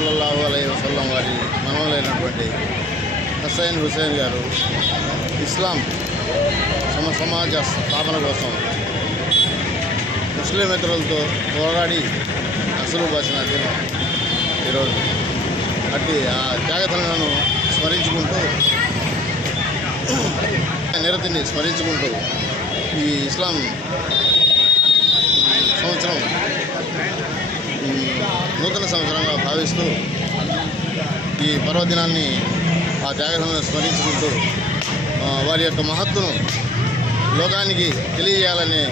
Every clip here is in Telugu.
సల్లల్లాహు అలైహి వసల్లం వారి మనవలైనటువంటి హుస్సేన్ గారు ఇస్లాం సమాజ స్థాపన కోసం ముస్లిమేతరులతో పోరాడి అసలు బాసిన దినం ఈరోజు. అట్టి ఆ త్యాగతలను స్మరించుకుంటూ, నిరతిని స్మరించుకుంటూ ఈ ఇస్లాం సంవత్సరం నూతన సంవత్సరంగా భావిస్తూ ఈ పర్వదినాన్ని ఆ త్యాగతలను స్మరించుకుంటూ వారి యొక్క మహత్తును లోకానికి తెలియజేయాలనే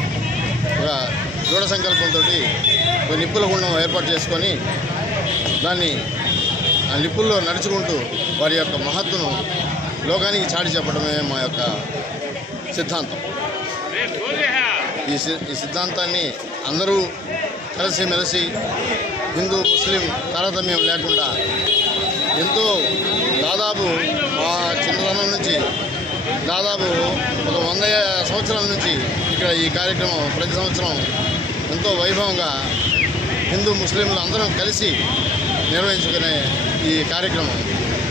ఒక దృఢ సంకల్పంతో ఒక నిప్పుల గుండం ఏర్పాటు చేసుకొని దాన్ని ఆ నిప్పుల్లో నడుచుకుంటూ వారి యొక్క మహత్తును లోకానికి చాటి చెప్పడమే మా యొక్క సిద్ధాంతం. ఈ సిద్ధాంతాన్ని అందరూ కలిసిమెలిసి హిందూ ముస్లిం తారతమ్యం లేకుండా ఎంతో దాదాపు మా చిన్నతనం నుంచి దాదాపు ఒక 100 సంవత్సరాల నుంచి ఇక్కడ ఈ కార్యక్రమం ప్రతి సంవత్సరం ఎంతో వైభవంగా హిందూ ముస్లింలు అందరం కలిసి నిర్వహించుకునే ఈ కార్యక్రమం